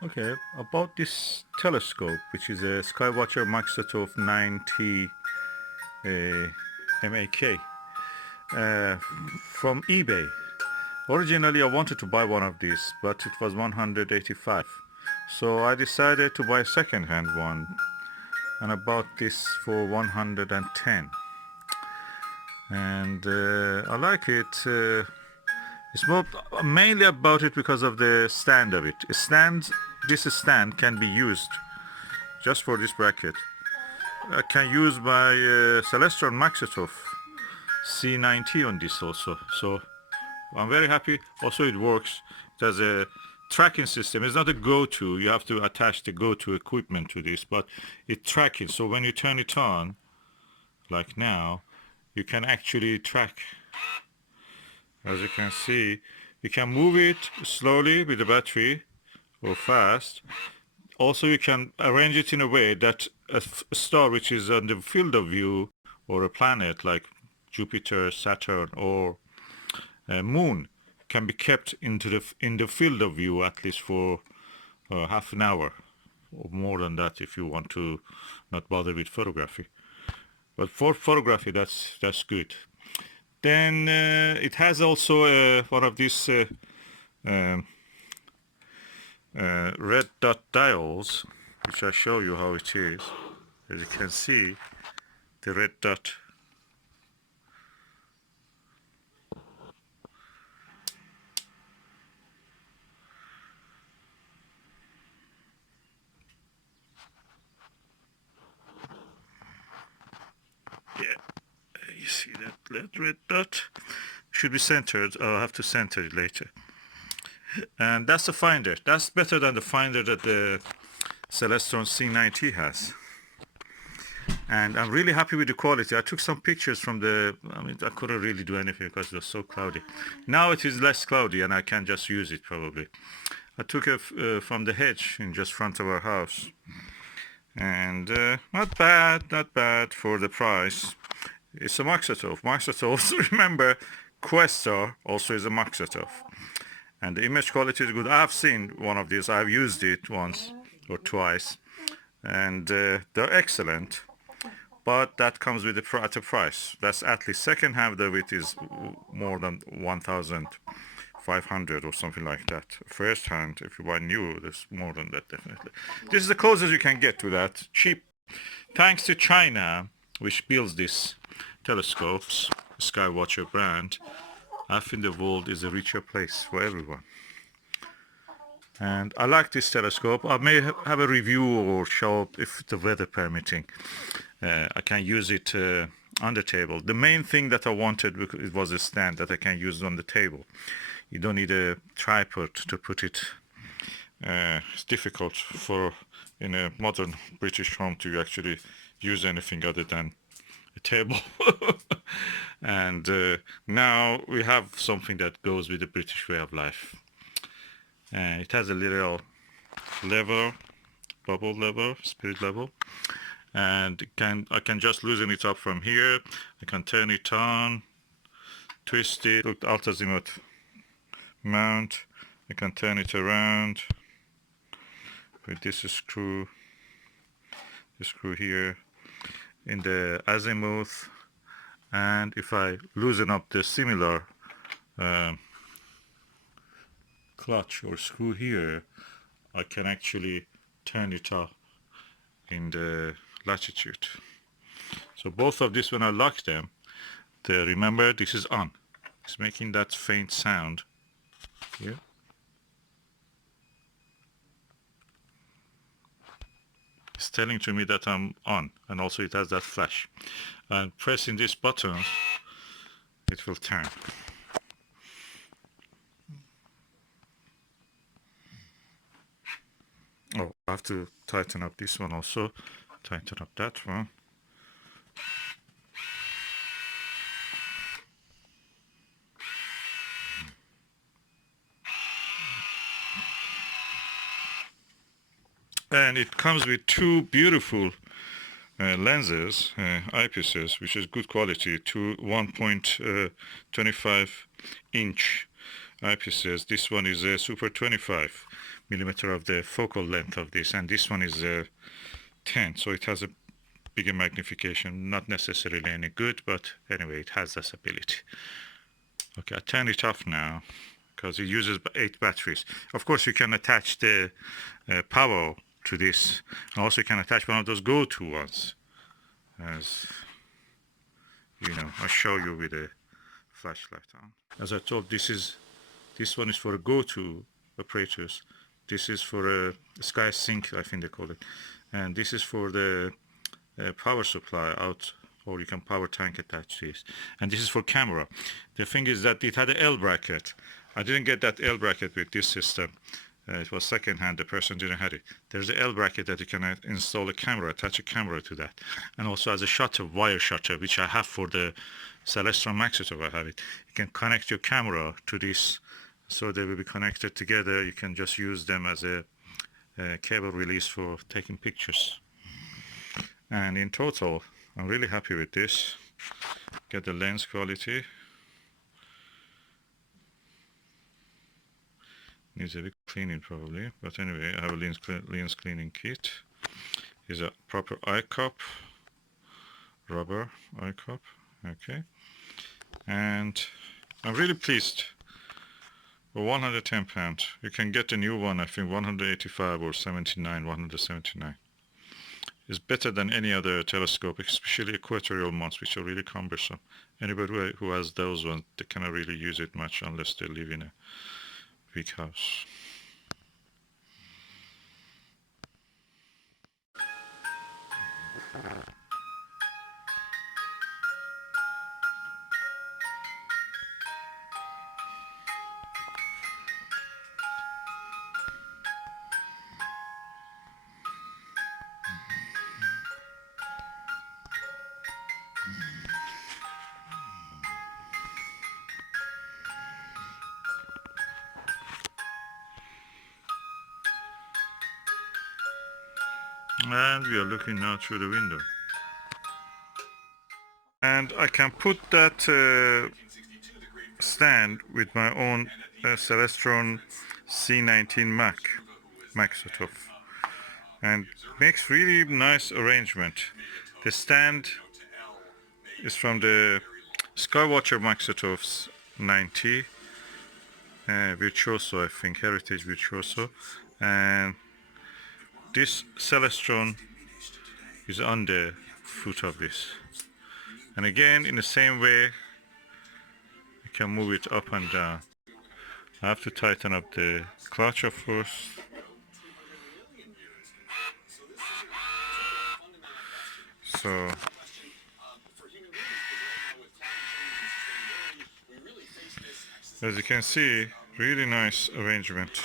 Okay, about this telescope, which is a SkyWatcher Maksutov 90 MAK uh, from eBay. Originally, I wanted to buy one of these, but it was 185. So I decided to buy a second-hand one, and I bought this for 110. And I like it. It's more mainly about it because of the stand of it. This stand can be used just for this bracket. I can use my Celestron Maksutov C90 on this also. So I'm very happy. Also, it works. It has a tracking system. It's not a go-to. You have to attach the go-to equipment to this, but it tracks it. So when you turn it on, like now, you can actually track. As you can see, you can move it slowly with the battery or fast. Also, you can arrange it in a way that a star which is on the field of view, or a planet like Jupiter, Saturn, or a moon, can be kept in the field of view at least for half an hour or more than that if you want to not bother with photography. But for photography, that's good. Then it has also one of these um, red dot dials, which I show you how it is. As you can see, the red dot. Yeah, you see that red dot? Should be centered. I'll have to center it later. And that's the finder. That's better than the finder that the Celestron C90 has. And I'm really happy with the quality. I took some pictures from I mean, I couldn't really do anything because it was so cloudy. Now it is less cloudy and I can just use it probably. I took it from the hedge in just front of our house. And not bad for the price. It's a Maksutov. Maksutov, remember, Questar also is a Maksutov. And the image quality is good. I've seen one of these. I've used it once or twice. And they're excellent. But that comes with at a price. That's at least second hand of it is more than 1,500 or something like that. First hand, if you buy new, there's more than that definitely. This is the closest you can get to that. Cheap. Thanks to China, which builds these telescopes, SkyWatcher brand, I think the world is a richer place for everyone. And I like this telescope. I may have a review or show up if the weather permitting. I can use it on the table. The main thing that I wanted it was a stand that I can use on the table. You don't need a tripod to put it. It's difficult for in a modern British home to actually use anything other than a table. And now we have something that goes with the British way of life. It has a little lever, bubble lever, spirit level, and I can just loosen it up from here. I can turn it on, twist it, look, alt-azimuth mount. I can turn it around with this screw here in the azimuth, and if I loosen up the similar clutch or screw here, I can actually turn it off in the latitude. So both of these, when I lock them, remember this is on. It's making that faint sound here. It's telling to me that I'm on, and also it has that flash. And pressing this button, it will turn. Oh, I have to tighten up this one also. Tighten up that one. And it comes with two beautiful lenses, eyepieces, which is good quality, to 1.25 inch eyepieces. This one is a super 25 millimeter of the focal length of this, and this one is 10, so it has a bigger magnification. Not necessarily any good, but anyway, it has this ability. Okay, I turn it off now because it uses 8 batteries. Of course, you can attach the power to this, and also you can attach one of those go-to ones, as you know. I'll show you with a flashlight on. As I told, this one is for a go-to apparatus. This is for a Sky Sync, I think they call it, and this is for the power supply out, or you can power tank attach this, and this is for camera. The thing is that it had an L bracket. I didn't get that L bracket with this system. It was second hand, the person didn't have it. There's an L bracket that you can install a camera, attach a camera to that, and also as a shutter, wire shutter, which I have for the Celestron Maksutov. I have it. You can connect your camera to this, so they will be connected together. You can just use them as a cable release for taking pictures. And in total, I'm really happy with this. Get the lens quality. Needs a bit cleaning probably, but anyway, I have a lens cleaning kit. Here's a proper eye cup, rubber eye cup. Okay, and I'm really pleased. For £110, you can get the new one. I think 185 or 79, 179. Is better than any other telescope, especially equatorial mounts, which are really cumbersome. Anybody who has those ones, they cannot really use it much unless they live in a big house. And we are looking now through the window. And I can put that stand with my own Celestron C19 Maksutov, and makes really nice arrangement. The stand is from the SkyWatcher Maksutov's 90 Virtuoso, I think, Heritage Virtuoso, and this Celestron is on the foot of this. And again, in the same way, you can move it up and down. I have to tighten up the clutch, of course. So as you can see, really nice arrangement.